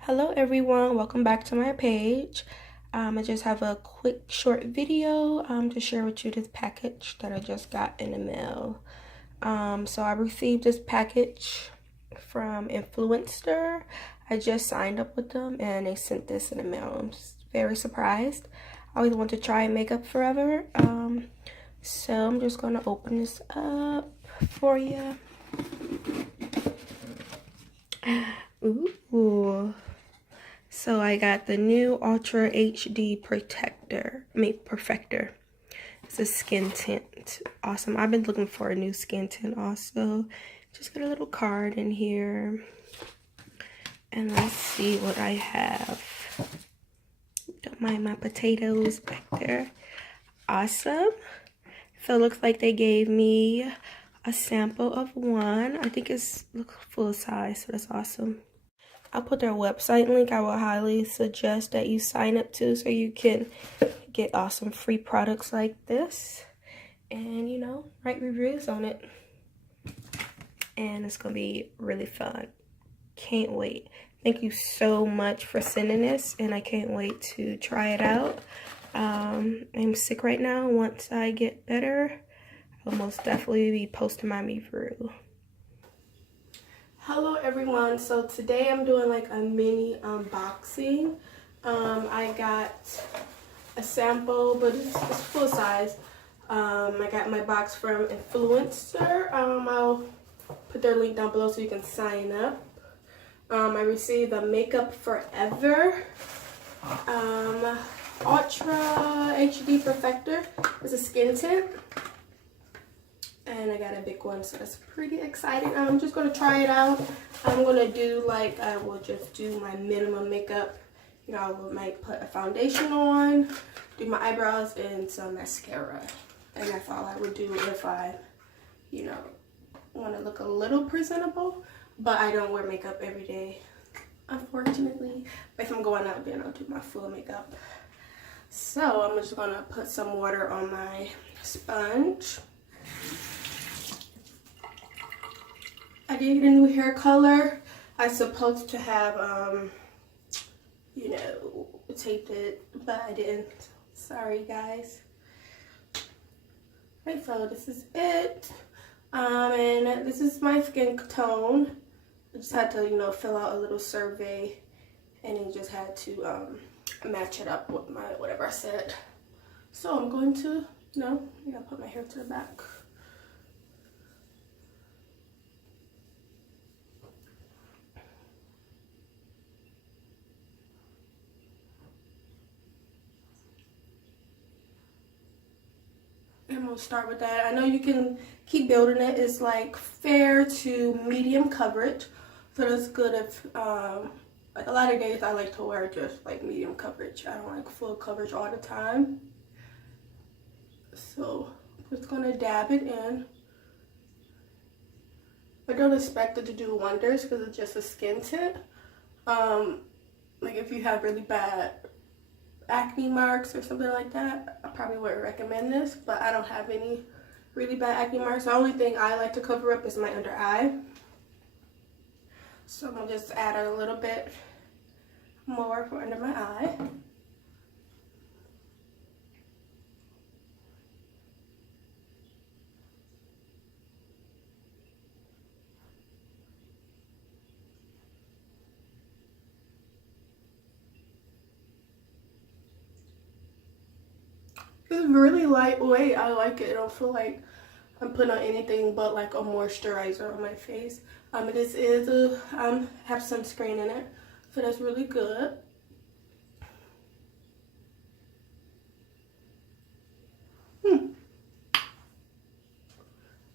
Hello everyone, welcome back to my page. I just have a quick short video to share with you this package that I just got in the mail. So I received this package from Influenster. I just signed up with them and they sent this in the mail. I'm just very surprised. I always want to try makeup forever. So I'm just gonna open this up for you. Ooh. So I got the new Ultra HD Perfector. It's a skin tint. Awesome. I've been looking for a new skin tint also. Just got a little card in here. And let's see what I have. Don't mind my potatoes back there. Awesome. So it looks like they gave me a sample of one. I think it's full size, so that's awesome. I'll put their website link. I will highly suggest that you sign up to so you can get awesome free products like this and, you know, write reviews on it. And it's gonna be really fun. Can't wait. Thank you so much for sending this, and I can't wait to try it out. I'm sick right now. Once I get better, I'll most definitely be posting my review. Hello everyone, so today I'm doing like a mini unboxing. I got a sample, but it's full size. I got my box from Influencer. I'll put their link down below so you can sign up. I received a Makeup Forever Ultra HD Perfector. It's a skin tint. And I got a big one, so that's pretty exciting. I'm just gonna try it out. I'm gonna do like, I will just do my minimum makeup. You know, I might put a foundation on, do my eyebrows and some mascara. And that's all I would do if I, you know, wanna look a little presentable. But I don't wear makeup every day, unfortunately. But if I'm going out, then I'll do my full makeup. So I'm just gonna put some water on my sponge. I did get a new hair color. I was supposed to have, you know, taped it, but I didn't. Sorry, guys. Okay, so this is it. And this is my skin tone. I just had to, you know, fill out a little survey, and then just had to match it up with my whatever I said. So I'm going to, you know, I gotta put my hair to the back. I'm gonna start with that. I know you can keep building it. It's like fair to medium coverage, so that's good if like a lot of days I like to wear just like medium coverage. I don't like full coverage all the time. So I'm just gonna dab it in. I don't expect it to do wonders because it's just a skin tint. Like if you have really bad acne marks or something like that, I probably wouldn't recommend this, but I don't have any really bad acne marks. The only thing I like to cover up is my under eye. So I'm gonna just add a little bit more for under my eye. It's really lightweight. I like it. I don't feel like I'm putting on anything but like a moisturizer on my face. This is have sunscreen in it, so that's really good.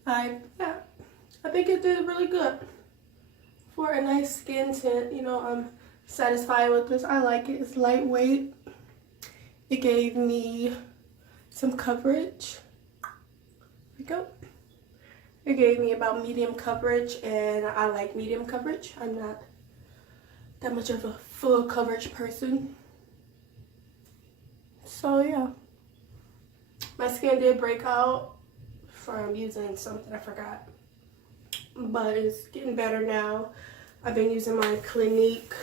I think it did really good for a nice skin tint. You know, I'm satisfied with this. I like it. It's lightweight. It gave me some coverage. There we go. It gave me about medium coverage, and I like medium coverage. I'm not that much of a full coverage person. So yeah, my skin did break out from using something I forgot, but it's getting better now. I've been using my Clinique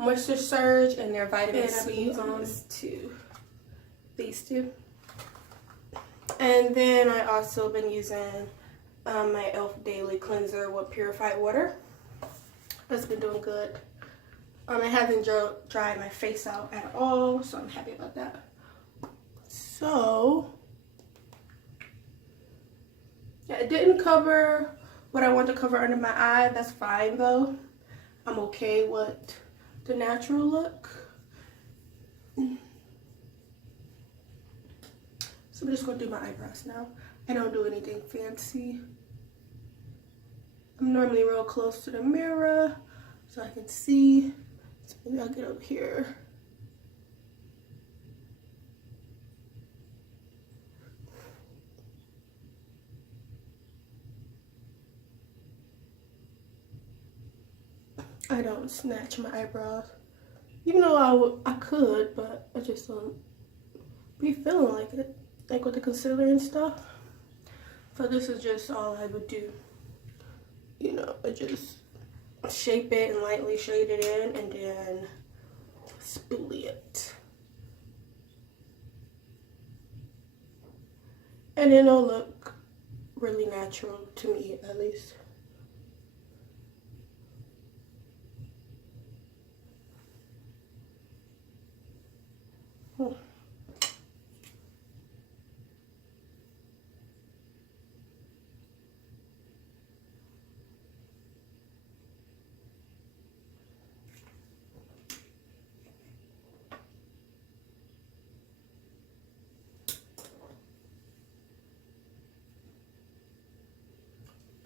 Moisture Surge and their vitamin C too. These two. And then I also been using my e.l.f. Daily Cleanser with purified water. It's been doing good. It hasn't dried my face out at all, so I'm happy about that. So, yeah, it didn't cover what I want to cover under my eye. That's fine though. I'm okay with the natural look. So I'm just gonna do my eyebrows now. I don't do anything fancy. I'm normally real close to the mirror so I can see. So maybe I'll get up here. I don't snatch my eyebrows. Even though I could, but I just don't be feeling like it. Like with the concealer and stuff. So this is just all I would do. You know, I just shape it and lightly shade it in and then spoolie it. And then it'll look really natural to me, at least.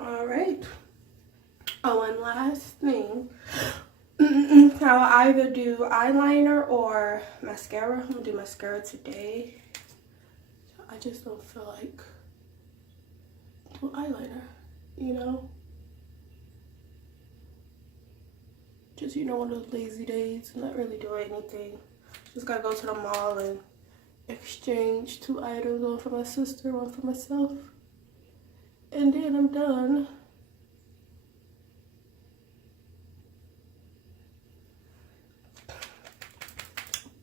All right. Oh, and last thing, I'll either do eyeliner or mascara. I'm gonna do mascara today. I just don't feel like doing eyeliner, you know? Just, you know, one of those lazy days, not really doing anything. Just gotta go to the mall and exchange 2 items, one for my sister, one for myself. And then I'm done.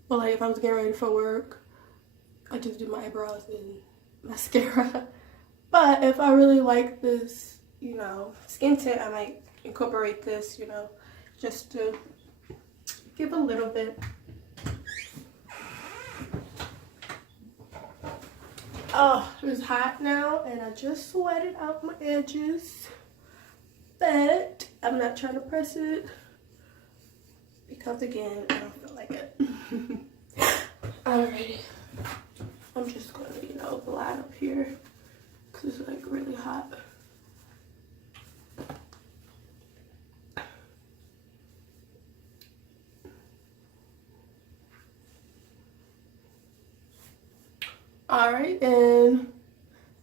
But like if I was getting ready for work, I just do my eyebrows and mascara. But if I really like this, you know, skin tint, I might incorporate this, you know, just to give a little bit. Oh, it's hot now and I just sweated out my edges. But I'm not trying to press it because again, I don't feel like it. Alrighty. I'm just gonna, you know, glide up here because it's like really hot. Alright, and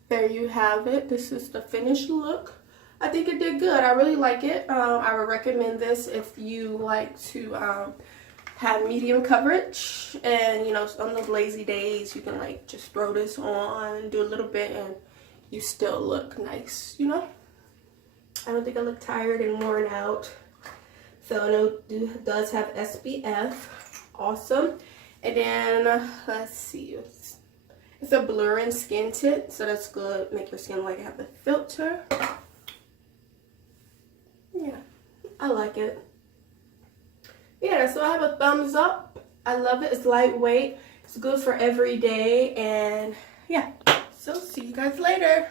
there you have it. This is the finished look. I think it did good. I really like it. I would recommend this if you like to have medium coverage, and you know, on those lazy days you can like just throw this on, do a little bit, and you still look nice, you know. I don't think I look tired and worn out. So I know it does have SPF. Awesome. And then let's see, it's a blurring skin tint, so that's good. Make your skin like have a filter. Yeah, I like it. Yeah, so I have a thumbs up. I love it. It's lightweight. It's good for every day. And yeah, so see you guys later.